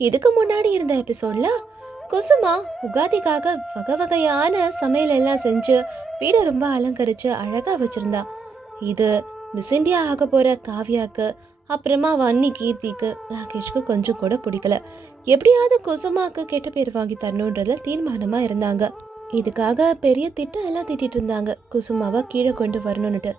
இதுக்கு முன்னாடி இருந்த எபிசோட்ல குசுமா உகாதிக்காக வகை வகையான சமையல் எல்லாம் செஞ்சு வீடை ரொம்ப அலங்கரிச்சு அழகா வச்சிருந்தா. இது மிஸ் இந்தியா ஆக போற காவ்யாக்கு, அப்புறமா வன்னி கீர்த்திக்கு, ராகேஷ்க்கு கொஞ்சம் கூட பிடிக்கல. எப்படியாவது குசுமாக்கு கெட்ட பேர் வாங்கி தரணுன்றதுல தீர்மானமா இருந்தாங்க. இதுக்காக பெரிய திட்டம் எல்லாம் திட்டிட்டு இருந்தாங்க, குசுமாவை கீழே கொண்டு வரணும்னுட்டு.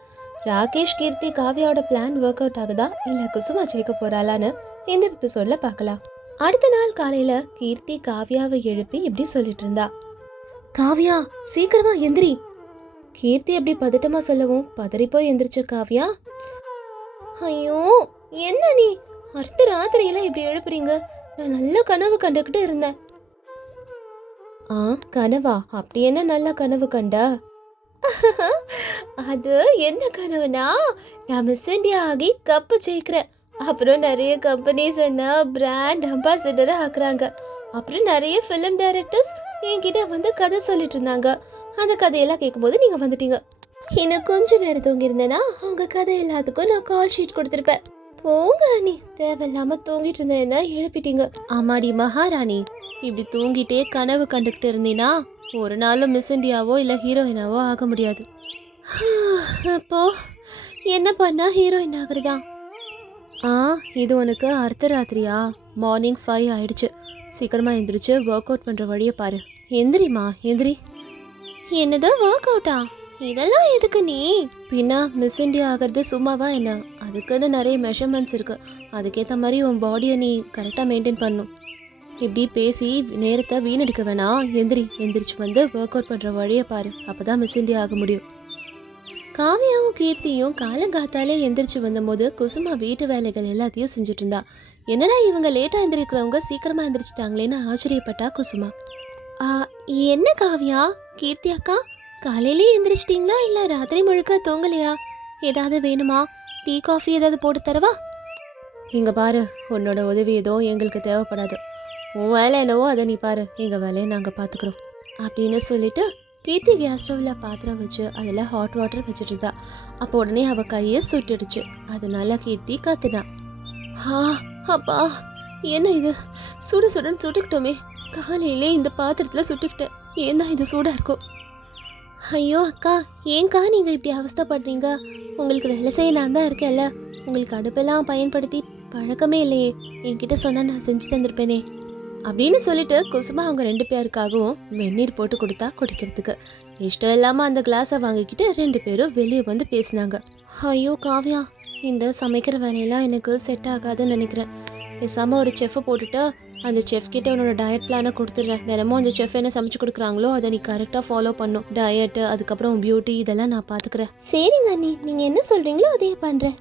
ராகேஷ், கீர்த்தி, காவ்யாவோட பிளான் ஒர்க் அவுட் ஆகுதா இல்ல குசுமா ஜெயிக்க போறாளான்னு இந்த எபிசோட்ல பார்க்கலாம். அடுத்த நாள் காலையில கீர்த்தி காவ்யாவை எழுப்பி இப்படி சொல்லிட்டு இருந்தா, காவ்யா சீக்கிரமா எந்திரி. கீர்த்தி எப்படி பதட்டமா சொல்லவும் பதறி போய் எந்திரிச்ச காவ்யா, ஐயோ என்ன நீ அர்த்த ராத்திரியெல்லாம் இப்படி எழுப்புறீங்க? நான் நல்ல கனவு கண்டுகிட்டு இருந்தேன். கனவா? அப்படி என்ன நல்ல கனவு கண்ட? அது என்ன கனவுனா, நான் மிஸ் இந்தியா ஆகி கப்பு ஜெயிக்கிறேன். அப்புறம் நிறைய கம்பெனிஸ் என்ன பிராண்ட் அம்பாசிடரை ஆக்குறாங்க. அப்புறம் நிறைய ஃபிலிம் டைரக்டர்ஸ் என்கிட்ட வந்து கதை சொல்லிட்டு இருந்தாங்க. அந்த கதையெல்லாம் கேட்கும்போது நீங்கள் வந்துட்டீங்க. இன்னும் கொஞ்சம் நேரம் தூங்கியிருந்தேன்னா அவங்க கதை எல்லாத்துக்கும் நான் கால் ஷீட் கொடுத்துருப்பேன். போங்க நீ, தேவையில்லாமல் தூங்கிட்டு இருந்தேன்னா எழுப்பிட்டீங்க. ஆமாடி மகாராணி, இப்படி தூங்கிட்டே கனவு கண்டுக்கிட்டு இருந்தீங்கன்னா ஒரு நாளும் மிஸ் இந்தியாவோ இல்லை ஹீரோயினாவோ ஆக முடியாது. அப்போ என்ன பண்ணா ஹீரோயின் ஆகுறதா? இது உனக்கு அர்த்தராத்திரியா? மார்னிங் 5 ஆயிடுச்சு. சீக்கிரமா எந்திரிச்சு ஒர்க் அவுட் பண்ணுற வழியை பாரு. எந்திரிமா எந்திரி. என்னதான் ஒர்க் அவுட்டா? இதெல்லாம் எதுக்கு நீ? பின்னா மிஸ் இந்தியா ஆகிறது சும்மாவா என்ன? அதுக்குன்னு நிறைய மெஷர்மெண்ட்ஸ் இருக்கு. அதுக்கேற்ற மாதிரி உன் பாடியை நீ கரெக்டாக மெயின்டைன் பண்ணும். இப்படி பேசி நேரத்தை வீணடிக்க வேணாம். எந்திரிச்சு வந்து ஒர்க் அவுட் பண்ணுற வழியை பாரு. அப்போதான் மிஸ் இந்தியா ஆக முடியும். காவியாவும் கீர்த்தியும் காலங்காத்தாலே எந்திரிச்சு வந்தபோது குசுமா வீட்டு வேலைகள் எல்லாத்தையும் செஞ்சுட்டு இருந்தா. என்னடா இவங்க லேட்டாக எந்திரிக்கிறவங்க சீக்கிரமாக எந்திரிச்சிட்டாங்களேன்னு ஆச்சரியப்பட்டா குசுமா. என்ன காவியா, கீர்த்தி அக்கா காலையிலே எந்திரிச்சிட்டிங்களா இல்லை ராத்திரி முழுக்க தூங்கலையா? ஏதாவது வேணுமா? டீ காஃபி ஏதாவது போட்டு தரவா? இங்கே பாரு, உன்னோட உதவி எதுவும் எங்களுக்கு தேவைப்படாது. உன் வேலை என்னவோ அதை நீ பாரு, எங்கள் வேலையை நாங்கள் பார்த்துக்குறோம் அப்படின்னு சொல்லிட்டு கீர்த்தி கேஸ் ஸ்டவ்வில் பாத்திரம் வச்சு அதில் ஹாட் வாட்டர் வச்சுட்டு இருந்தா. அப்போ உடனே அவள் கையை சுட்டுடுச்சு. அதனால கீர்த்தி கத்துனா, அப்பா என்ன இது, சுடுன்னு சுட்டுக்கிட்டோமே. காலையிலே இந்த பாத்திரத்தில் சுட்டுக்கிட்டேன். ஏன் தான் இது சூடாக இருக்கும்? ஐயோ அக்கா, ஏங்க்கா நீங்கள் இப்படி அவஸ்தைப்படுறீங்க? உங்களுக்கு வேலை செய்ய நான் தான் இருக்கேன்ல. உங்களுக்கு அடுப்பெல்லாம் பயன்படுத்தி பழக்கமே இல்லையே. என்கிட்ட சொன்னால் நான் செஞ்சு தந்திருப்பேனே அப்படின்னு சொல்லிட்டு குசுமா அவங்க 2 பேருக்காகவும் வெந்நீர் போட்டு கொடுத்தா குடிக்கிறதுக்கு. இஷ்டம் இல்லாமல் அந்த கிளாஸை வாங்கிக்கிட்டு 2 பேரும் வெளியே வந்து பேசினாங்க. ஐயோ காவ்யா, இந்த சமைக்கிற வேலையெல்லாம் எனக்கு செட் ஆகாதுன்னு நினைக்கிறேன். பேசாமல் ஒரு செஃப்பை போட்டுட்டு அந்த செஃப் கிட்ட உன்னோட டயட் பிளானை கொடுத்துட்றேன். தினமும் அந்த செஃப் என்ன சமைச்சு கொடுக்குறாங்களோ அதை நீ கரெக்டாக ஃபாலோ பண்ணும். டயட்டு, அதுக்கப்புறம் பியூட்டி, இதெல்லாம் நான் பார்த்துக்கிறேன். சரிங்க அண்ணி, நீங்கள் என்ன சொல்கிறீங்களோ அதே பண்ணுறேன்.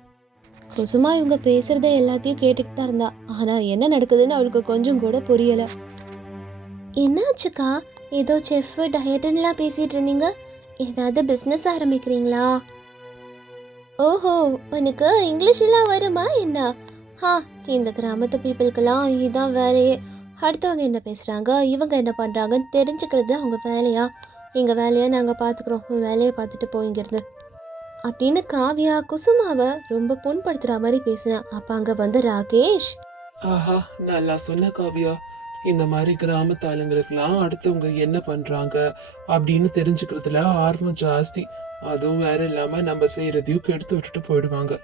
குசுமா இவங்க பேசுறத எல்லாத்தையும் கேட்டுட்டு தான் இருந்தா. ஆனா என்ன நடக்குதுன்னு அவளுக்கு கொஞ்சம் கூட புரியல. என்னாச்சுக்கா, ஏதோ செஃப் டயட்லாம் பேசிட்டு இருந்தீங்க. ஏதாவது பிஸ்னஸ் ஆரம்பிக்கிறீங்களா? ஓஹோ, உனக்கு இங்கிலீஷ் எல்லாம் வருமா என்ன? இந்த கிராமத்து பீப்புளுக்கெல்லாம் இதுதான் வேலையே. அடுத்தவங்க என்ன பேசுறாங்க, இவங்க என்ன பண்றாங்கன்னு தெரிஞ்சுக்கிறது அவங்க வேலையா? எங்க வேலையை நாங்க பாத்துக்கிறோம், வேலையை பார்த்துட்டு போயிங்கிறது அப்படின்னு காவ்யா குசுமாவை ரொம்ப புண்படுத்துற மாதிரி பேசினா. அப்ப அங்க வந்து ராகேஷ், நல்லா சொன்ன காவ்யா. இந்த மாதிரி கிராமத்து ஆளுங்களுக்கெல்லாம் அடுத்தவங்க என்ன பண்றாங்க அப்படின்னு தெரிஞ்சுக்கிறதுல ஆர்வம் ஜாஸ்தி. அதுவும் வேற இல்லாம நம்ம செய்யறதையும் கெடுத்து விட்டுட்டு போயிடுவாங்க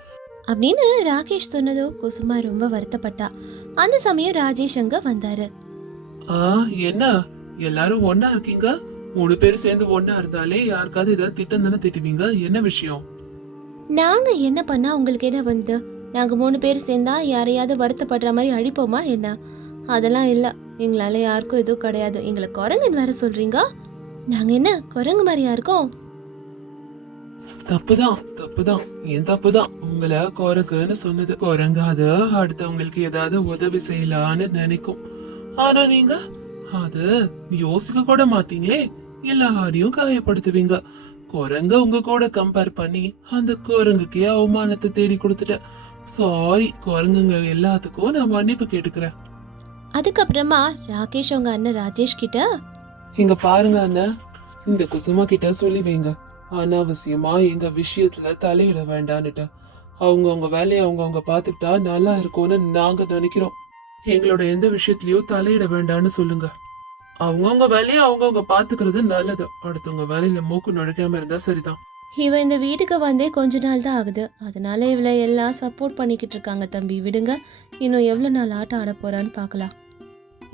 அப்படின்னு ராகேஷ் சொன்னதோ குசுமா ரொம்ப வருத்தப்பட்டா. அந்த சமயம் ராஜேஷ் அங்க வந்தாரு. என்ன எல்லாரும் ஒன்னா இருக்கீங்க? 3 பேர் சேர்ந்து ஒன்னா இருந்தாலே யாருக்காவது ஏதாவது திட்டம் தானே திட்டுவீங்க. என்ன விஷயம்? நாங்க என்ன பண்ணா உங்களுக்கு என்ன வந்து? நாங்க 3 பேர் சேர்ந்தா யாரையாவது வருத்தப்படுற மாதிரி அழிப்போமா என்ன? அதெல்லாம் இல்ல, எங்களால யாருக்கும் எதுவும் கிடையாது. எங்களை குரங்குன்னு வேற சொல்றீங்க. நாங்க என்ன குரங்கு மாதிரியா இருக்கோம்? தப்புதான் என் தப்புதான் உங்களை குரங்குன்னு சொன்னது. குரங்காத அடுத்தவங்களுக்கு ஏதாவது உதவி செய்யலான்னு நினைக்கும். ஆனா நீங்க அது யோசிக்க கூட மாட்டீங்களே. எல்லாரையும் காயப்படுத்துவீங்க. குரங்க உங்க கூட கம்பேர் பண்ணி அந்த குரங்குக்கே அவமானத்தை தேடி கொடுத்துட்டேன். சாரி, குரங்குங்க எல்லாத்துக்கும் நான் மன்னிப்பு கேட்டுக்கிறேன். அதுக்கப்புறமா ராகேஷ் அவங்க அண்ணன் ராஜேஷ் கிட்ட, இங்க பாருங்க அண்ணன், இந்த குசுமா கிட்ட சொல்லி வைங்க, அனாவசியமா எங்க விஷயத்துல தலையிட வேண்டான்னுட்டு. அவங்க வேலையை அவங்க பாத்துக்கிட்டா நல்லா இருக்கும்னு நாங்க நினைக்கிறோம். எங்களோட எந்த விஷயத்திலயும் தலையிட வேண்டாம்னு சொல்லுங்க. அவங்கவுங்க வேலையை அவங்கவுங்க பாத்துக்கிறது நல்லது. அடுத்தவங்க வேலையில மூக்கு நுழைக்காம இருந்தா சரிதான். இவ இந்த வீட்டுக்கு வந்தே கொஞ்ச நாள் தான் ஆகுது, அதனால இவளை எல்லாம் சப்போர்ட் பண்ணிக்கிட்டு இருக்காங்க. தம்பி விடுங்க, இன்னும் எவ்வளோ நாள் ஆட்டம் ஆட போறான்னு பார்க்கலாம்.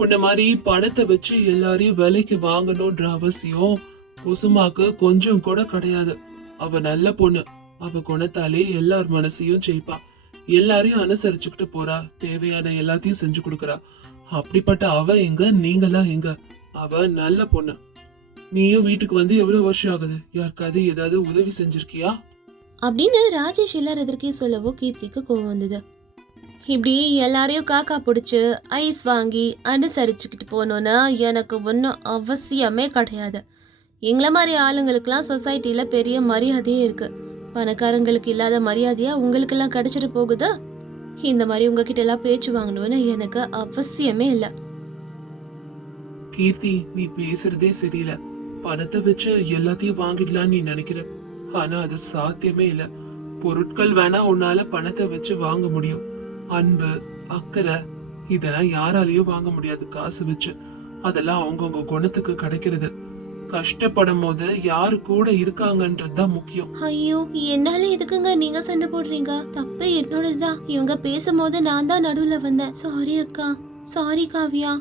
உன்ன மாதிரி பணத்தை வச்சு எல்லாரையும் வேலைக்கு வாங்கணும்ன்ற அவசியம் குசுமாக்கு கொஞ்சம் கூட கிடையாது. அவ நல்ல பொண்ணு. அவ குணத்தாலே எல்லார் மனசையும் ஜெயிப்பா. எல்லாரையும் அனுசரிச்சுக்கிட்டு போறா. தேவையான எல்லாத்தையும் செஞ்சு கொடுக்கறா. அப்படிப்பட்ட அவ எங்க, நீங்களாம் எங்க? அவ நல்ல பொண்ணு. நீயும் வீட்டுக்கு வந்து எவ்வளவு வருஷம் ஆகுது? யாருக்காவது ஏதாவது உதவி செஞ்சிருக்கியா? அப்படின்னு ராஜேஷ் எல்லார் எதிர்க்கே சொல்லவோ கீர்த்திக்கு கோவம் வந்தது. இப்படி எல்லாரையும் காக்கா பிடிச்சி ஐஸ் வாங்கி அனுசரிச்சுக்கிட்டு போகணுன்னா எனக்கு ஒன்றும் அவசியமே கிடையாது. எங்களை மாதிரி ஆளுங்களுக்கெல்லாம் சொசைட்டியில் பெரிய மரியாதையே இருக்கு. பணக்காரங்களுக்கு இல்லாத மரியாதையா உங்களுக்கெல்லாம் கிடைச்சிட்டு போகுதா? இந்த மாதிரி உங்ககிட்ட எல்லாம் பேச்சு வாங்கணும்னு எனக்கு அவசியமே இல்லை. கீர்த்தி, நீ பேசுறதே சரியில்லை. பணத்தை வச்சு எல்லாத்தையும் வாங்கிடலான்னு நீ நினைக்கிற. ஆனா அது சாத்தியமே இல்ல. பொருட்கள் வேணா உன்னால பணத்தை வச்சு வாங்க முடியும். அன்பு, அக்கறை இதெல்லாம் யாராலையும் வாங்க முடியாது காசு வச்சு. அதெல்லாம் அவங்கவுங்க குணத்துக்கு கிடைக்கிறது. கஷ்டப்படும் போது யாரு கூட இருக்காங்கன்றதுதான் முக்கியம். ஐயோ, என்னால எதுக்குங்க நீங்க சண்டை போடுறீங்க? தப்பே என்னோடதுதான். இவங்க பேசும்போது நான் தான் நடுவுல வந்தேன். சாரி அக்கா, சாரி காவியா.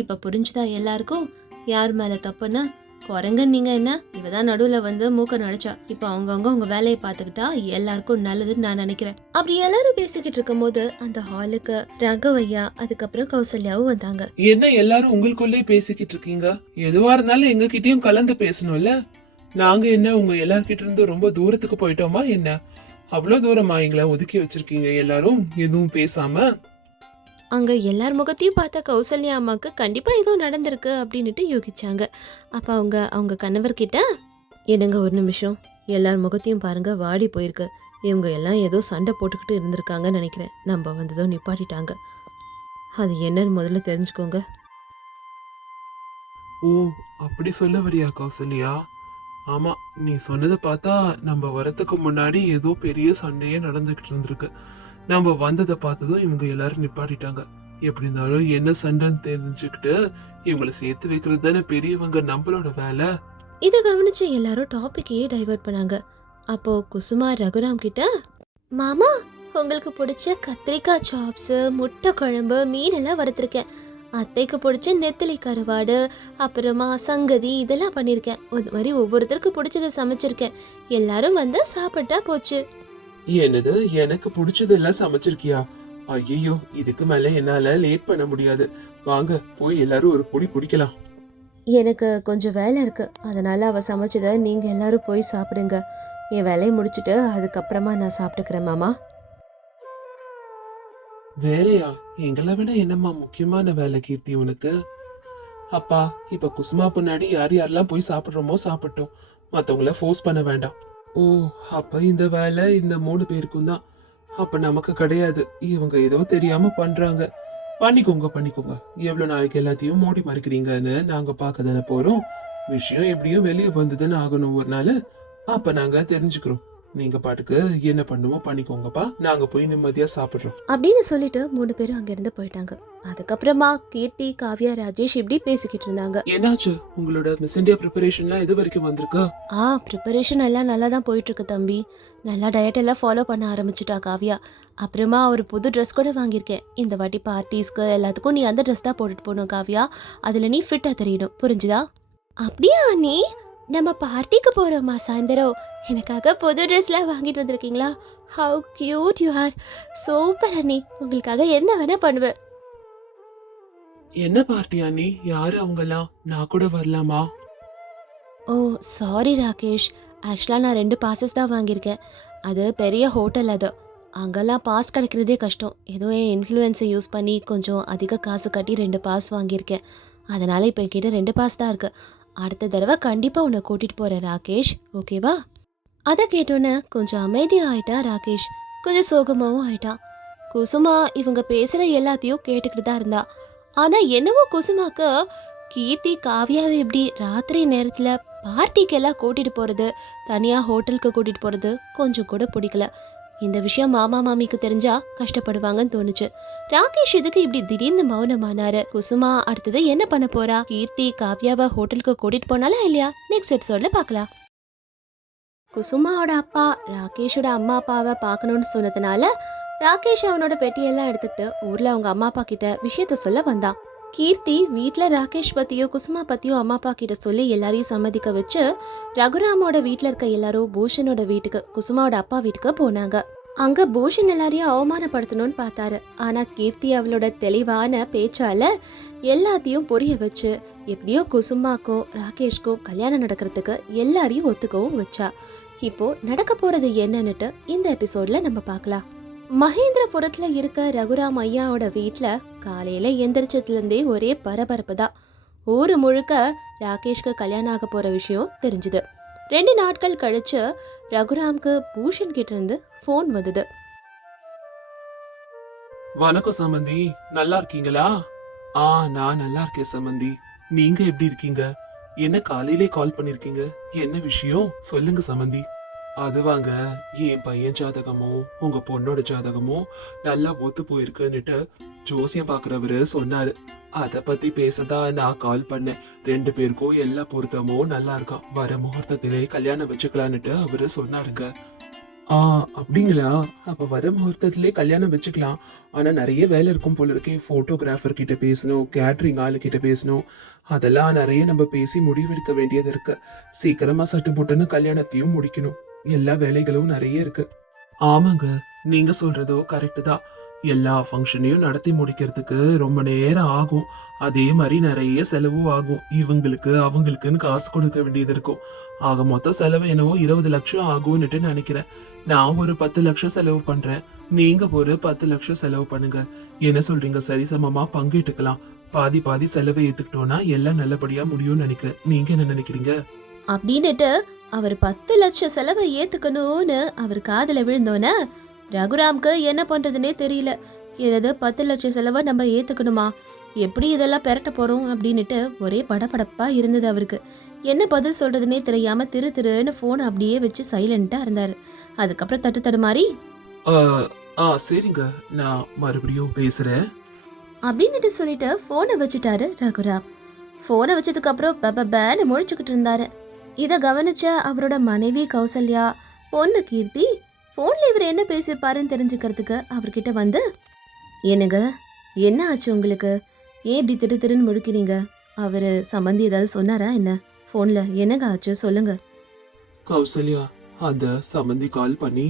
இப்ப புரிஞ்சுதா எல்லாருக்கும் யார் மேல தப்புன்னா? குரங்க நீங்க என்ன, இவதான் நடுவுல வந்து மூக்க நடிச்சா. இப்ப அவங்கவுங்க உங்க வேலையை பாத்துக்கிட்டா எல்லாருக்கும் நல்லதுன்னு நான் நினைக்கிறேன். அப்படி எல்லாரும் பேசிக்கிட்டு இருக்கும் போது அந்த ஹாலுக்கு ராகவையா அதுக்கப்புறம் கௌசல்யாவும் வந்தாங்க. என்ன எல்லாரும் உங்களுக்குள்ளே பேசிக்கிட்டு இருக்கீங்க? எதுவா இருந்தாலும் எங்க கிட்டயும் கலந்து பேசணும்ல. நாங்க என்ன உங்க எல்லார்கிட்ட இருந்து ரொம்ப தூரத்துக்கு போயிட்டோமா என்ன? அவ்வளவு தூரமா எங்களை ஒதுக்கி வச்சிருக்கீங்க எல்லாரும் எதுவும் பேசாம? அங்க எல்லார் முகத்தையும் பார்த்த கௌசல்யா அம்மாவுக்கு கண்டிப்பா ஏதோ நடந்திருக்கு அப்படின்னுட்டு யோசிச்சாங்க. அப்ப அவங்க கணவர்கிட்ட, என்னங்க ஒரு நிமிஷம், எல்லார் முகத்தையும் பாருங்க வாடி போயிருக்கு. இவங்க எல்லாம் ஏதோ சண்டை போட்டுக்கிட்டு இருந்திருக்காங்கன்னு நினைக்கிறேன். நம்ம வந்ததோ நிப்பாட்டிட்டாங்க. அது என்னன்னு முதல்ல தெரிஞ்சுக்கோங்க. ஓ, அப்படி சொல்ல வரியா கௌசல்யா? ஆமா, நீ சொன்னதை பார்த்தா நம்ம வரத்துக்கு முன்னாடி ஏதோ பெரிய சண்டையே நடந்துகிட்டு இருந்திருக்கு. நம்ம வந்ததை பார்த்ததும் இவங்க எல்லாரும் நிப்பாட்டிட்டாங்க. எப்படி இருந்தாலும் என்ன சண்டைன்னு தெரிஞ்சுக்கிட்டு இவங்களை சேர்த்து வைக்கிறது தானே பெரியவங்க நம்மளோட வேலை. இதை கவனிச்சு எல்லாரும் டாபிக்கையே டைவர்ட் பண்ணாங்க. அப்போ குசுமா ரகுராம் கிட்ட, மாமா உங்களுக்கு பிடிச்ச கத்திரிக்காய் சாப்ஸ், முட்டை குழம்பு, மீன் எல்லாம் வறுத்திருக்கேன். அத்தைக்கு பிடிச்ச நெத்திலி கருவாடு, அப்புறமா சங்கதி இதெல்லாம் பண்ணியிருக்கேன். ஒரு மாதிரி ஒவ்வொருத்தருக்கு பிடிச்சதை சமைச்சிருக்கேன். எல்லாரும் வந்து சாப்பிட்டா போச்சு. என்னது, எனக்கு பிடிச்சதெல்லாம் சமைச்சிருக்கியா? ஐயோ, இதுக்கு மேல என்னால லேட் பண்ண முடியாது. வாங்க போய் எல்லாரும் ஒரு பொடி பிடிக்கலாம். எனக்கு கொஞ்சம் வேலை இருக்கு, அதனால அவ சமைச்சதை நீங்க எல்லாரும் போய் சாப்பிடுங்க. என் வேலையை முடிச்சுட்டு அதுக்கப்புறமா நான் சாப்பிட்டுக்கிறேன் மாமா. வேலையா? எங்களை விட என்னம்மா முக்கியமான வேலை கீர்த்தி உனக்கு? அப்பா, இப்ப குசுமா பின்னாடி யார் யாரெல்லாம் போய் சாப்பிடுறோமோ சாப்பிட்டோம். மத்தவங்கள ஃபோர்ஸ் பண்ண வேண்டாம். ஓ, அப்ப இந்த வேலை இந்த 3 பேருக்கும் தான். அப்ப நமக்கு கிடையாது. இவங்க ஏதோ தெரியாம பண்றாங்க. பண்ணிக்கோங்க. எவ்வளவு நாளைக்கு எல்லாத்தையும் மூடி மறைக்கிறீங்கன்னு நாங்க பார்க்க தானே போறோம். விஷயம் எப்படியும் வெளியே வந்ததுன்னு ஆகணும் ஒரு நாள். அப்ப நாங்க தெரிஞ்சுக்கிறோம். நீங்க பாட்டுக்கு என்ன பண்ணுமோ பண்ணிக்கோங்கப்பா. நாங்க போய் நிம்மதியா சாப்பிடுறோம் அப்படின்னு சொல்லிட்டு 3 பேரும் அங்கிருந்து போயிட்டாங்க. அதுக்கப்புறமா கீர்த்தி, காவ்யா, ராஜேஷ் இப்படி பேசிக்கிட்டு இருந்தாங்க. என்னாச்சு, உங்களோட மிஸ் இந்தியா ப்ரிப்பரேஷன்லாம் எது வரைக்கும் வந்திருக்கு? ப்ரிப்பரேஷன் எல்லாம் நல்லா தான் போயிட்டு இருக்கு தம்பி. நல்லா டயட் எல்லாம் ஃபாலோ பண்ண ஆரம்பிச்சுட்டா காவ்யா. அப்புறமா ஒரு புது ட்ரெஸ் கூட வாங்கியிருக்கேன். இந்த வாட்டி பார்ட்டிஸ்க்கு எல்லாத்துக்கும் நீ அந்த ட்ரெஸ் தான் போட்டுட்டு போகணும் காவ்யா. அதில் நீ ஃபிட்டாக தெரியணும், புரிஞ்சுதா? அப்படியா நீ? நம்ம பார்ட்டிக்கு போகிறோமா சாயந்தரம்? எனக்காக புது ட்ரெஸ்லாம் வாங்கிட்டு வந்திருக்கீங்களா? How cute you are. Super அண்ணி, உங்களுக்காக என்ன வேணா பண்ணுவேன். என்ன பார்ட்டியா நீ? யாரு அவங்கலாம்? நான் கூட வரலாமா? ஓ சாரி ராகேஷ், ஆக்சுவலாக நான் 2 பாசஸ் தான் வாங்கியிருக்கேன். அது பெரிய ஹோட்டல். அது அங்கெல்லாம் பாஸ் கிடைக்கிறதே கஷ்டம். ஏதோ என் இன்ஃப்ளூயன்ஸை யூஸ் பண்ணி கொஞ்சம் அதிக காசு கட்டி 2 பாஸ் வாங்கியிருக்கேன். அதனால் இப்போ என்கிட்ட 2 பாஸ் தான் இருக்குது. அடுத்த தடவை கண்டிப்பாக உன்னை கூட்டிகிட்டு போகிறேன் ராகேஷ், ஓகேவா? அதை கேட்டோன்னே கொஞ்சம் அமைதியாக ஆயிட்டா ராகேஷ். கொஞ்சம் சோகமாகவும் ஆயிட்டான். குசுமா இவங்க பேசுகிற எல்லாத்தையும் கேட்டுக்கிட்டு தான் இருந்தா. ஆனால் என்னவோ குசுமாக்கு கீர்த்தி காவ்யாவை எப்படி ராத்திரி நேரத்தில் பார்ட்டிக்கெல்லாம் கூட்டிகிட்டு போகிறது, தனியாக ஹோட்டலுக்கு கூட்டிகிட்டு போகிறது கொஞ்சம் கூட பிடிக்கல. இந்த விஷயம் மாமா மாமிக்கு தெரிஞ்சா கஷ்டப்படுவாங்கன்னு தோணுச்சு. ராகேஷ் எதுக்கு இப்படி திடீர்னு மௌனமானாரு? குசுமா அடுத்தது என்ன பண்ண போறா? கீர்த்தி காவ்யாவை ஹோட்டலுக்கு கூட்டிட்டு போனாலா இல்லையா? நெக்ஸ்ட் எபிசோட்ல பார்க்கலாம். குசுமாவோட அப்பா ராகேஷோட அம்மா அப்பாவை பார்க்கணும்னு சொன்னதுனால ராகேஷ் அவனோட பெட்டியெல்லாம் எடுத்துட்டு ஊர்ல அவங்க அம்மா அப்பா கிட்ட விஷயத்த சொல்ல வந்தான். கீர்த்தி வீட்ல ராகேஷ் பத்தியோ குசுமா பத்தியோ அம்மா அப்பா கிட்ட சொல்லி எல்லாரையும் சம்மதிக்க வச்சு ரகுராமோட வீட்ல இருக்க எல்லாரும் பூஷனோட வீட்டுக்கு, குசுமாவோட அப்பா வீட்டுக்கு போனாங்க. அங்க பூஷன் எல்லாரையும் அவமானப்படுத்தணும்னு பார்த்தாரு. ஆனா கீர்த்தி அவளோட தெளிவான பேச்சால எல்லாத்தையும் புரிய வச்சு எப்படியோ குசுமாக்கோ ராகேஷ்கோ கல்யாணம் நடக்கிறதுக்கு எல்லாரையும் ஒத்துக்கவும் வச்சா. இப்போ நடக்க போறது என்னன்னுட்டு இந்த எபிசோட்ல நம்ம பார்க்கலாம். மகேந்திரபுரத்துல இருக்க ரகுராம் ஐயாவோட வீட்ல காலையில எந்திரிச்சதுல இருந்தே ஒரே பரபரப்பு தான். ஊரு முழுக்க ராகேஷ்க்கு கல்யாணம் ஆக போற விஷயம் தெரிஞ்சுது. 2 நாட்கள் கழிச்சு ரகுராம்க்கு பூஷன் கிட்ட இருந்து போன் வந்தது. வணக்கம் சமந்தி, நல்லா இருக்கீங்களா? நான் நல்லா இருக்கேன் சமந்தி. நீங்க எப்படி இருக்கீங்க? என்ன காலையிலே கால் பண்ணிருக்கீங்க? என்ன விஷயம் சொல்லுங்க சமந்தி. அதுவாங்க, என் பையன் ஜாதகமும் உங்க பொண்ணோட ஜாதகமும் நல்லா ஒத்து போயிருக்குன்னுட்டு ஜோசியம் பாக்குறவரு சொன்னாரு. அத பத்தி பேசதான் நான் கால் பண்ணேன். 2 பேருக்கும் எல்லா பொருத்தமும் நல்லா இருக்கான். வர முகூர்த்தத்திலே கல்யாணம் வச்சுக்கலான்னுட்டு அவரு சொன்னாருங்க. அப்படிங்களா? அப்ப வர முகூர்த்தத்திலே கல்யாணம் வச்சுக்கலாம். ஆனா நிறைய வேலை இருக்கும் போல இருக்கே. போட்டோகிராஃபர் கிட்ட பேசணும், கேட்டரிங் ஆளு கிட்ட பேசணும். அதெல்லாம் நிறைய நம்ம பேசி முடிவெடுக்க வேண்டியது இருக்கு. சீக்கிரமா சட்டு புட்டுன்னு கல்யாணத்தையும் முடிக்கணும். எல்லா வேலைகளும் நிறைய இருக்கு. ஆமாங்க, நீங்க சொல்றதோ கரெக்ட் தான். எல்லா ஃபங்க்ஷனையும் நடத்தி முடிக்கிறதுக்கு ரொம்ப நேரம் ஆகும். அதே மாதிரி நிறைய செலவும் ஆகும். இவங்களுக்கு அவங்களுக்குன்னு காசு கொடுக்க வேண்டியது இருக்கும். ஆக மொத்த செலவு என்னவோ 20 லட்சம் ஆகும்னுட்டு நினைக்கிறேன். நான் ஒரு 10 லட்சம் செலவு பண்றேன், நீங்க ஒரு 10 லட்சம் செலவு பண்ணுங்க. என்ன சொல்றீங்க? சரிசமமா பங்கிட்டுக்கலாம். பாதி பாதி செலவை ஏத்துக்கிட்டோம்னா எல்லாம் நல்லபடியா முடியும்னு நினைக்கிறேன். நீங்க என்ன நினைக்கிறீங்க? அப்படின்னுட்டு அவர் 10 லட்சம் செலவை ஏத்துக்கணும்னு அவர் காதுல விழுந்தோன்னே ரகுராம்க்கு என்ன பண்றதுன்னே தெரியல. ஏதாவது 10 லட்சம் செலவை நம்ம ஏத்துக்கணுமா? எப்படி இதெல்லாம் பெரட்ட போறோம் அப்படின்னுட்டு ஒரே படபடப்பா இருந்தது அவருக்கு. என்ன பதில் சொல்றதுன்னே தெரியாம திருன்னு போன் அப்படியே வச்சு சைலண்டா இருந்தாரு. அதுக்கப்புறம் தடுமாறி சரிங்க, நான் மறுபடியும் பேசுறேன் அப்படின்னுட்டு சொல்லிட்டு போனை வச்சுட்டாரு ரகுராம். போனை வச்சதுக்கு அப்புறம் பேன்னு முழிச்சுக்கிட்டு இருந்தாரு. இத கவனிச்ச அவரோட மனைவி கௌசல்யா, பொண்ணு கீர்த்தி போன்ல இவர் என்ன பேசியிருப்பாருன்னு தெரிஞ்சுக்கிறதுக்கு அவர்கிட்ட வந்து, என்னங்க என்ன ஆச்சு உங்களுக்கு? ஏன் இப்படி திருன்னு முழுக்கிறீங்க? அவரு சம்பந்தி ஏதாவது சொன்னாரா என்ன? போன்ல என்னங்க ஆச்சு சொல்லுங்க. கௌசல்யா, அந்த சம்பந்தி கால் பண்ணி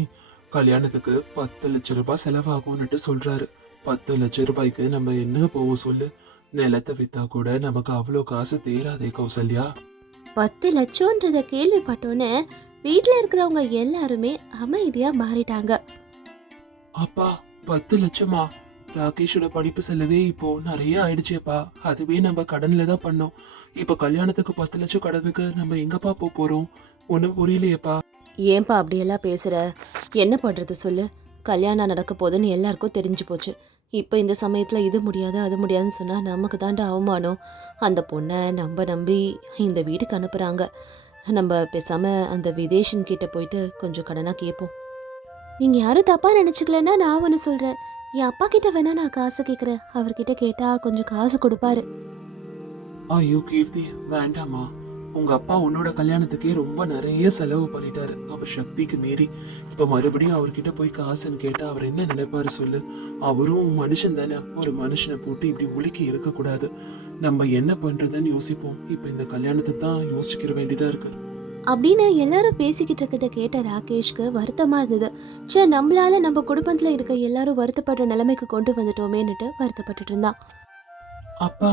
கல்யாணத்துக்கு 10 லட்சம் ரூபாய் செலவாகும்னுட்டு சொல்றாரு. 10 லட்சம் ரூபாய்க்கு நம்ம என்ன போவோம் சொல்லு? நிலத்தை வித்தா கூட நமக்கு அவ்வளோ காசு தேராதே கௌசல்யா. 10 லட்சம்ன்றத கேள்விப்பட்டோன்னே வீட்ல இருக்கிறவங்க எல்லாருமே அமைதியா மாறிட்டாங்க. அப்பா, 10 லட்சமா? ராகேஷோட படிப்பு செலவே இப்போ நிறைய ஆயிடுச்சேப்பா. அதுவே நம்ம கடன்ல தான் பண்ணோம். இப்ப கல்யாணத்துக்கு 10 லட்சம் கடனுக்கு நம்ம எங்கப்பா போறோம்? ஒன்னும் புரியலையேப்பா. ஏன்பா அப்படியெல்லாம் பேசுற? என்ன பண்றது சொல்லு? கல்யாணம் நடக்க போதுன்னு எல்லாருக்கும் தெரிஞ்சு போச்சு. இப்போ இந்த சமயத்தில் இது முடியாது அது முடியாதுன்னு சொன்னால் நமக்கு தாண்டா அவமானம். அந்த பொண்ணை நம்பி இந்த வீட்டுக்கு அனுப்புகிறாங்க. நம்ம பேசாமல் அந்த விதேஷன் கிட்ட போயிட்டு கொஞ்சம் கடனாக கேட்போம். நீங்கள் யாரும் தப்பாக நினச்சிக்கலன்னா நான் ஒன்று சொல்கிறேன். என் அப்பா கிட்ட வேணா நான் காசு கேட்குறேன். அவர்கிட்ட கேட்டால் கொஞ்சம் காசு கொடுப்பாரு. ஐயோ கீர்த்தி, வேண்டாமா. உங்க அப்பா உன்னோட கல்யாணத்துக்கே ரொம்ப நிறைய செலவு பண்ணிட்டாரு, அவர் சக்திக்கு மீறி. இப்ப மறுபடியும் அவர்கிட்ட போய் காசுன்னு கேட்டா அவர் என்ன நினைப்பாரு சொல்லு? அவரும் மனுஷன் தானே. ஒரு மனுஷனை போட்டு இப்படி உலுக்கி இருக்க கூடாது. நம்ம என்ன பண்றதுன்னு யோசிப்போம். இப்ப இந்த கல்யாணத்துக்கு தான் யோசிக்கிற வேண்டியதா இருக்கு அப்படின்னு எல்லாரும் பேசிக்கிட்டு இருக்கிறத கேட்ட ராகேஷ்க்கு வருத்தமா இருந்தது. சே, நம்மளால நம்ம குடும்பத்துல இருக்க எல்லாரும் வருத்தப்படுற நிலைமைக்கு கொண்டு வந்துட்டோமேன்னுட்டு வருத்தப்பட்டுட்டு இருந்தான். அப்பா,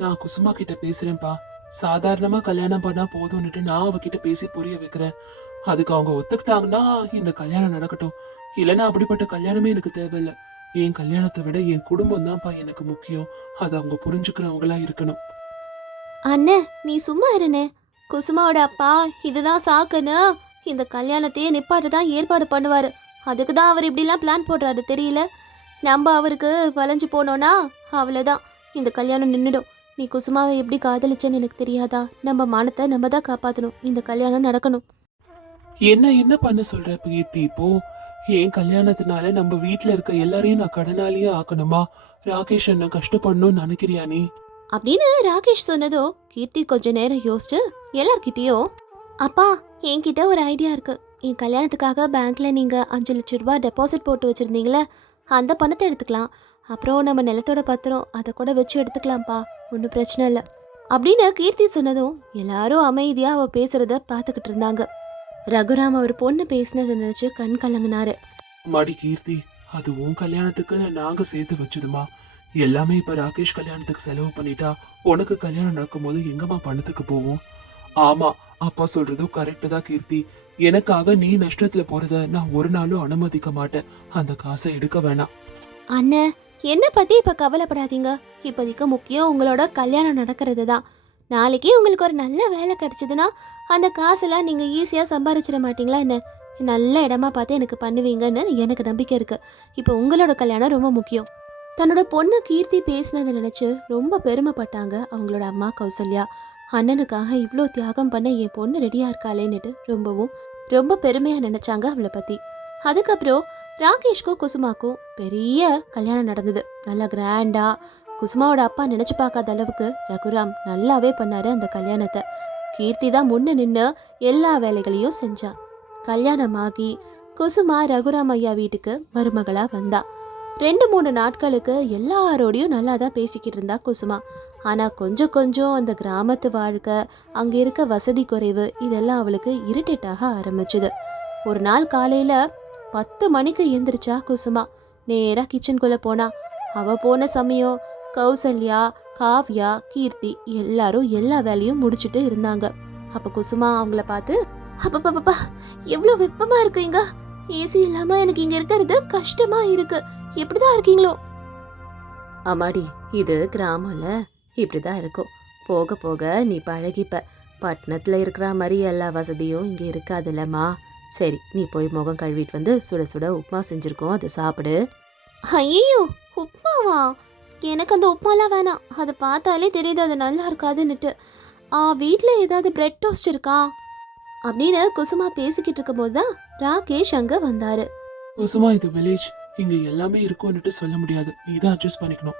நான் குசுமா கிட்ட பேசுறேன்ப்பா. சாதாரணமா கல்யாணம் பண்ணா போதும்னுட்டு நான் அவகிட்ட பேசி புரிய வைக்கிறேன். அதுக்கு அவங்க ஒத்துக்கிட்டாங்கன்னா இந்த கல்யாணம் நடக்கட்டும். இல்லைன்னா அப்படிப்பட்ட கல்யாணமே எனக்கு தேவையில்லை. என் கல்யாணத்தை விட என் குடும்பம் தான்ப்பா எனக்கு முக்கியம். அதை அவங்க புரிஞ்சுக்கிறவங்களா இருக்கணும். அண்ணே, நீ சும்மா இருனே. குசுமாவோட அப்பா இதுதான் சாக்குன்னு இந்த கல்யாணத்தையே நிப்பாட்டு தான் ஏற்பாடு பண்ணுவாரு. அதுக்கு தான் அவர் இப்படிலாம் பிளான் போடுறாரு தெரியல. நம்ம அவருக்கு வளைஞ்சு போனோன்னா அவ்வளோதான், இந்த கல்யாணம் நின்றுடும். நீ குசுமாவை எப்படி காதலிச்சேன்னு எனக்கு தெரியாதா? நம்ம மானத்தை நம்ம தான் காப்பாற்றணும். இந்த கல்யாணம் நடக்கணும். என்ன பண்ண சொல்ற கீர்த்தி? இப்போ என் கல்யாணத்தினால நம்ம வீட்ல இருக்க எல்லாரையும் நான் கடனாளியே ஆக்கணுமா? ராகேஷ் என்ன கஷ்டப்படணும்னு நினைக்கிறியா நீ? அப்படின்னு ராகேஷ் சொன்னதோ கீர்த்தி கொஞ்ச நேரம் யோசிச்சு எல்லார்கிட்டயும், அப்பா என்கிட்ட ஒரு ஐடியா இருக்கு. என் கல்யாணத்துக்காக பேங்க்ல நீங்க 5 லட்சம் ரூபாய் டெபாசிட் போட்டு வச்சிருந்தீங்களே, அந்த பணத்தை எடுத்துக்கலாம். அப்புறம் நம்ம நிலத்தோட பத்திரம் அதை கூட வச்சு எடுத்துக்கலாம்ப்பா, ஒன்றும் பிரச்சனை இல்லை அப்படின்னு கீர்த்தி சொன்னதும் எல்லாரும் அமைதியா அவ பேசுறத பார்த்துக்கிட்டு இருந்தாங்க. ரகுராம் அவர் பொண்ணு பேசினதை நினைச்சு கண் கலங்கினாரு. மாடி கீர்த்தி, அது உன் கல்யாணத்துக்கு நாங்க சேர்த்து வச்சதுமா. எல்லாமே இப்ப ராகேஷ் கல்யாணத்துக்கு செலவு பண்ணிட்டா உனக்கு கல்யாணம் நடக்கும்போது எங்கம்மா பணத்துக்கு போவோம்? ஆமா, அப்பா சொல்றதும் கரெக்ட் தான் கீர்த்தி. எனக்காக நீ நஷ்டத்துல போறத நான் ஒரு நாளும் அனுமதிக்க மாட்டேன். அந்த காசை எடுக்க வேணாம். அண்ணன், என்ன பத்தி இப்ப கவலைப்படாதீங்க. இப்போதைக்கு முக்கியம் உங்களோட கல்யாணம் நடக்கிறது தான். நாளைக்கே உங்களுக்கு ஒரு நல்ல வேலை கிடைச்சதுன்னா அந்த காசெல்லாம் நீங்க ஈஸியா சம்பாரிச்சிட மாட்டீங்களா என்ன? நல்ல இடமா பார்த்து எனக்கு பண்ணுவீங்கன்னு எனக்கு நம்பிக்கை இருக்கு. இப்போ உங்களோட கல்யாணம் ரொம்ப முக்கியம். தன்னோட பொண்ணு கீர்த்தி பேசினதை நினைச்சு ரொம்ப பெருமைப்பட்டாங்க அவங்களோட அம்மா கௌசல்யா. அண்ணனுக்காக இவ்வளோ தியாகம் பண்ண என் பொண்ணு ரெடியா இருக்காளேன்னுட்டு ரொம்ப பெருமையா நினைச்சாங்க அவளை பத்தி. அதுக்கப்புறம் ராகேஷ்க்கும் குசுமாக்கும் பெரிய கல்யாணம் நடந்தது. நல்லா கிராண்டா. குசுமாவோட அப்பா நினைச்சு பார்க்காத அளவுக்கு ரகுராம் நல்லாவே பண்ணாரு அந்த கல்யாணத்தை. கீர்த்தி தான் முன்ன நின்று எல்லா வேலைகளையும் செஞ்சா. கல்யாணமாகி குசுமா ரகுராம் ஐயா வீட்டுக்கு மருமகளா வந்தா. 2-3 நாட்களுக்கு எல்லாரோடையும் நல்லா தான் பேசிக்கிட்டு இருந்தா குசுமா. ஆனா கொஞ்சம் கொஞ்சம் அந்த கிராமத்து வாழ்க்கை, அங்க இருக்க வசதி குறைவு, இதெல்லாம் அவளுக்கு இரிட்டேட் ஆக ஆரம்பிச்சுது. ஒரு நாள் காலையில 10 மணிக்கு எந்திரிச்சா குசுமா. நேரா கிச்சனுக்குள்ள போனா. அவ போன சமயம் கௌசல்யா, காவ்யா, கீர்த்தி எல்லாரும் எல்லா வேலையும் முடிச்சுட்டு இருந்தாங்க. அப்ப குசுமா அவங்கள பார்த்து, அப்பப்பா எவ்வளோ வெப்பமா இருக்குங்க. ஏசி இல்லாம எனக்கு இங்க இருக்கிறது கஷ்டமா இருக்கு. எப்படிதான் இருக்கீங்களோ? அம்மாடி, இது கிராமம்ல, இப்படிதான் இருக்கும். போக போக நீ பழகிப்ப. பட்டணத்துல இருக்கிற மாதிரி எல்லா வசதியும் இங்க இருக்காதுல்லம்மா. சரி, நீ போய் முகம் கழுவிட்டு வந்து சுட சுட உப்புமா செஞ்சிருக்கோம், அதை சாப்பிடு. ஐயோ, உப்புமாவா? எனக்கு அந்த உப்புமாலாம் வேணாம். அதை பார்த்தாலே தெரியுது அது நல்லா இருக்காதுன்னுட்டு. வீட்டில் ஏதாவது பிரெட் டோஸ்ட் இருக்கா அப்படின்னு குசுமா பேசிக்கிட்டு இருக்கும் போது தான் ராகேஷ் அங்க வந்தாரு. குசுமா, இது வில்லேஜ், இங்க எல்லாமே இருக்கும்னுட்டு சொல்ல முடியாது. நீ தான் அட்ஜஸ்ட் பண்ணிக்கணும்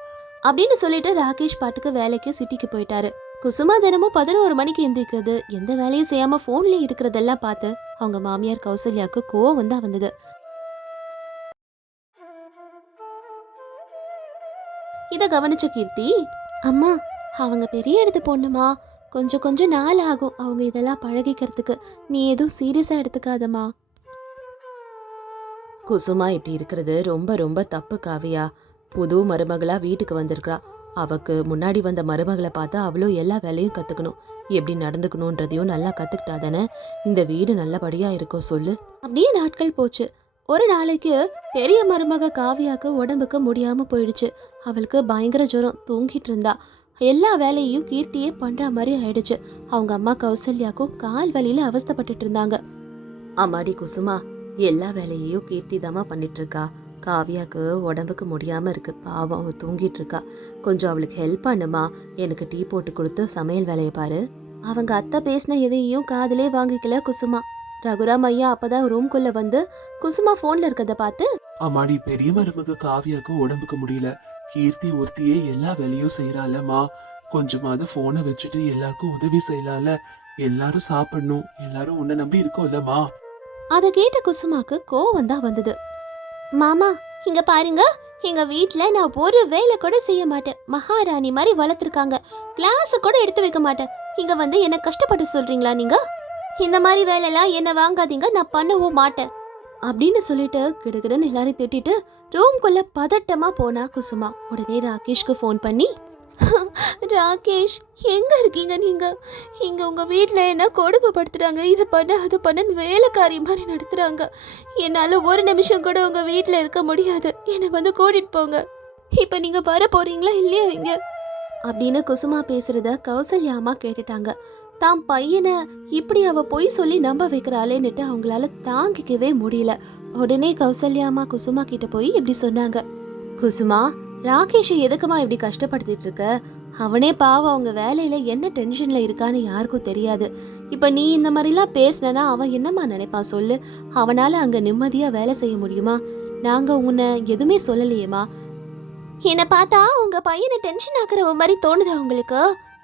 அப்படின்னு சொல்லிட்டு ராகேஷ் பாட்டுக்கு வேலைக்கு சிட்டிக்கு போயிட்டாரு. குசுமா தினமும் 11 மணிக்கு எந்திரிக்கிறது, எந்த வேலையும் செய்யாம போன்ல இருக்கிறதெல்லாம் பார்த்து அவங்க மாமியார் கௌசல்யாவுக்கு கோவம் வந்தா வந்தது. இத கவனிச்ச கீர்த்தி, அம்மா அவங்க பெரிய இடத்து பொண்ணுமா, கொஞ்சம் கொஞ்சம் நாள் ஆகும் அவங்க இதெல்லாம் பழகிக்கிறதுக்கு. நீ எதுவும் சீரியஸா எடுத்துக்காதம்மா. குசுமா இப்படி இருக்கிறது ரொம்ப ரொம்ப தப்பு காவியா. புது மருமகளா வீட்டுக்கு வந்திருக்கா. அவக்கு முன்னாடி வந்த மருமகளை பார்த்து அவளும் எல்லா வேலையும் கத்துக்கணும். எப்படி நடந்துக்கணும்ன்றதையும் நல்லா கத்துக்கிட்டாதானே இந்த வீடு நல்லபடியா இருக்கும் சொல்லு. அப்படியே நாட்கள் போச்சு. ஒரு நாளைக்கு பெரிய மருமக காவியாக்கு உடம்புக்கு முடியாம போயிடுச்சு. அவளுக்கு பயங்கர ஜுரம், தூங்கிட்டு இருந்தா. எல்லா வேலையும் கீர்த்தியே பண்ற மாதிரி ஆயிடுச்சு. அவங்க அம்மா கௌசல்யாக்கும் கால் வலியில அவஸ்தைப்பட்டுட்டு இருந்தாங்க. அம்மாடி குசுமா, எல்லா வேலையையும் கீர்த்தி தாமா பண்ணிட்டு இருக்கா. காவியாக்கு உடம்புக்கு முடியாம இருக்கு, பாவம் அவ தூங்கிட்டு இருக்கா. கொஞ்சம் அவளுக்கு ஹெல்ப் பண்ணுமா. எனக்கு டீ போட்டு கொடுத்து சமையல் வேலையை பாரு. அவங்க அத்தை பேசின எதையும் காதலே வாங்கிக்கல குசுமா. ரகுராம் ஐயா அப்பதான் ரூம்குள்ள வந்து குசுமா போன்ல இருக்கத பார்த்து, அம்மாடி, பெரிய மருமக காவியாக்கு உடம்புக்கு முடியல, கீர்த்தி ஒருத்தியே எல்லா வேலையும் செய்யறாளம்மா. கொஞ்சமாவது போனை வச்சுட்டு எல்லாருக்கும் உதவி செய்யலாம்ல. எல்லாரும் சாப்பிடணும், எல்லாரும் உன்னை நம்பி இருக்கோம்லம்மா. அதை கேட்ட குசுமாக்கு கோவம் தான் வந்தது. மாமா இங்க பாருங்க, எங்க வீட்ல நான் ஒரு வேலை கூட செய்ய மாட்டேன். மகாராணி மாதிரி வளர்த்துருக்காங்க. கிளாஸ் கூட எடுத்து வைக்க மாட்டேன். இங்க வந்து என்ன கஷ்டப்பட்டு சொல்றீங்களா நீங்க? இந்த மாதிரி வேலையெல்லாம் என்ன வாங்காதீங்க, நான் பண்ணவும் மாட்டேன் அப்படின்னு சொல்லிட்டு கிடுகிடுன்னு எல்லாரையும் திட்டிட்டு ரூம்குள்ள பதட்டமா போனா குசுமா. உடனே ராகேஷ்க்கு ஃபோன் பண்ணி, ராகேஷ் எங்க இருக்கீங்க நீங்க? இங்க உங்க வீட்டுல என்ன கொடுமைப்படுத்துறாங்க. இது பண்ண அது பண்ணன்னு வேலைக்காரி மாதிரி நடத்துறாங்க. என்னால ஒரு நிமிஷம் கூட உங்க வீட்டுல இருக்க முடியாது. என்னை வந்து கூட்டிட்டு போங்க. இப்ப நீங்க வர போறீங்களா இல்லையா இங்க அப்படின்னு குசுமா பேசுறத கௌசல்யா அம்மா கேட்டுட்டாங்க. தாம் பையனை இப்படி அவ பொய் சொல்லி நம்ப வைக்கிறாளேன்னுட்டு அவங்களால தாங்கிக்கவே முடியல. உடனே கௌசல்யா அம்மா குசுமா கிட்ட போய் இப்படி சொன்னாங்க. குசுமா, ராகேஷ் எதுக்குமா இப்படி கஷ்டப்படுத்திட்டு இருக்க? அவனே பாவம் அவங்க வேலையில என்ன டென்ஷன்ல இருக்கான்னு யாருக்கும் தெரியாது. இப்ப நீ இந்த மாதிரிலாம் பேசினா அவன் என்னம்மா நினைப்பான் சொல்லு. அவனால அங்க நிம்மதியா வேலை செய்ய முடியுமா? நாங்க உன்னை எதுவுமே சொல்லலையேம்மா. என்னை பார்த்தா உங்க பையனை டென்ஷன் ஆக்குற மாதிரி தோணுதா உங்களுக்கு?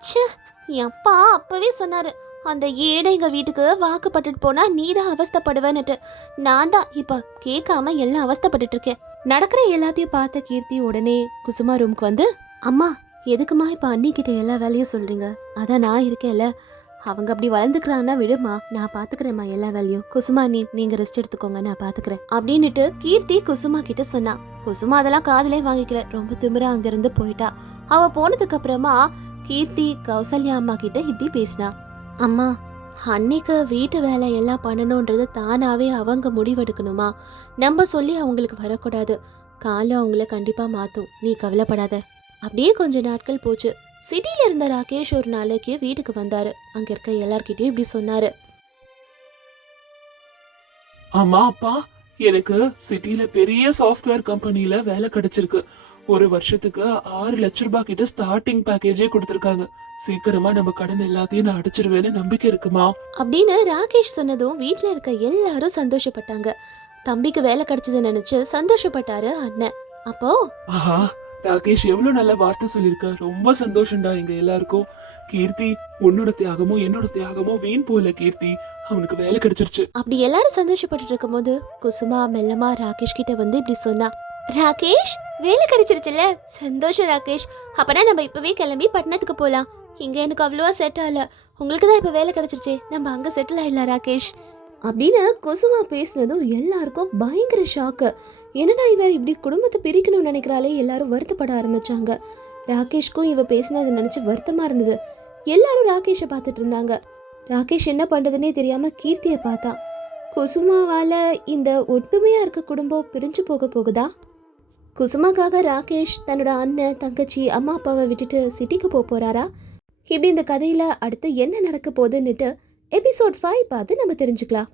ச்சே, என் அப்பா அப்பவே சொன்னாரு, அந்த ஏழைங்க வீட்டுக்கு வாக்குப்பட்டுட்டு போனா நீ தான் அவஸ்தைப்படுவேன்னுட்டு. நான் தான் இப்ப கேட்காம எல்லாம் அவஸ்தைப்பட்டுட்டு இருக்கேன். நடக்கிற எல்லாத்தையும் பார்த்த கீர்த்தி உடனே குசுமா ரூமுக்கு வந்து, அம்மா எதுக்குமா இப்ப அண்ணி கிட்ட எல்லா வேலையும் சொல்றீங்க? அதான் நான் இருக்கேன்ல, அவங்க அப்படி வளர்ந்துக்கிறாங்கன்னா விடுமா, நான் பாத்துக்கிறேம்மா எல்லா வேலையும். குசுமா நீங்க ரெஸ்ட் எடுத்துக்கோங்க, நான் பாத்துக்கிறேன் அப்படின்னுட்டு கீர்த்தி குசுமா கிட்ட சொன்னா. குசுமா அதெல்லாம் காதலே வாங்கிக்கல, ரொம்ப திமிரா அங்கிருந்து போயிட்டா. அவ போனதுக்கு அப்புறமா கீர்த்தி கௌசல்யா அம்மா கிட்ட இப்படி பேசினா. அம்மா, அன்னைக்கு வீட்டு வேலை எல்லாம் பண்ணணும்ன்றது தானாவே அவங்க முடிவெடுக்கணுமா? நம்ம சொல்லி அவங்களுக்கு வரக்கூடாது. காலம் அவங்கள கண்டிப்பா மாத்தும், நீ கவலைப்படாத. அப்படியே கொஞ்ச நாட்கள் போச்சு. சிட்டில இருந்த ராகேஷ் ஒரு நாளைக்கு வீட்டுக்கு வந்தாரு. அங்க இருக்க எல்லார்கிட்டயும் இப்படி சொன்னாரு. ஆமா அப்பா, எனக்கு சிட்டில பெரிய சாஃப்ட்வேர் கம்பெனில வேலை கிடைச்சிருக்கு. ஒரு வருஷத்துக்கு 6 லட்சம் ரூபாய் கிட்ட ஸ்டார்டிங் பேக்கேஜே கொடுத்திருக்காங்க. சீக்கிரமா நம்ம கடன் எல்லாத்தையும் நான் அடைச்சிருவேன்னு நம்பிக்கை இருக்குமா அப்படின்னு ராகேஷ் சொன்னதும் வீட்ல இருக்க எல்லாரும் சந்தோஷப்பட்டாங்க. தம்பிக்கு வேலை கிடைச்சது நினைச்சு சந்தோஷப்பட்டாரு அண்ணன். அப்போ ஆஹா, ராகேஷ் எவ்வளவு நல்ல வார்த்தை சொல்லிருக்க. ரொம்ப சந்தோஷம்டா எங்க எல்லாருக்கும். கீர்த்தி, உன்னோட தியாகமும் என்னோட தியாகமும் வீண் போல கீர்த்தி. அவனுக்கு வேலை கிடைச்சிருச்சு. அப்படி எல்லாரும் சந்தோஷப்பட்டுட்டு இருக்கும்போது குசுமா மெல்லமா ராகேஷ் கிட்ட வந்து இப்படி சொன்னா. ராகேஷ், வேலை கிடைச்சிருச்சுல, சந்தோஷம் ராகேஷ். அப்பனா நம்ம இப்பவே கிளம்பி பட்டணத்துக்கு போலாம். இங்க எனக்கு அவ்வளவா செட் ஆகல, உங்களுக்கு தான் இப்ப வேலை கிடைச்சிருச்சே, நம்ம அங்க செட்டில் ஆயிடலாம் ராகேஷ் அப்படின்னு குசுமா பேசினதும் எல்லாருக்கும் பயங்கர ஷாக்கு. என்னடா இவ இப்படி குடும்பத்தை பிரிக்கணும்னு நினைக்கிறாளே, எல்லாரும் வருத்தப்பட ஆரம்பிச்சாங்க. ராகேஷ்க்கும் இவ பேசினதை நினைச்சு வருத்தமா இருந்தது. எல்லாரும் ராகேஷை பார்த்துட்டு இருந்தாங்க. ராகேஷ் என்ன பண்றதுன்னே தெரியாம கீர்த்தியை பார்த்தான். குசுமாவால இந்த ஒத்துமையா இருக்க குடும்பம் பிரிஞ்சு போக போகுதா? குசுமாக்காக ராகேஷ் தன்னோட அண்ணன், தங்கச்சி, அம்மா அப்பாவை விட்டுட்டு சிட்டிக்கு போறாரா? இப்படி இந்த கதையில அடுத்து என்ன நடக்க போகுதுன்னுட்டு எபிசோட் 5 பார்த்து நம்ம தெரிஞ்சுக்கலாம்.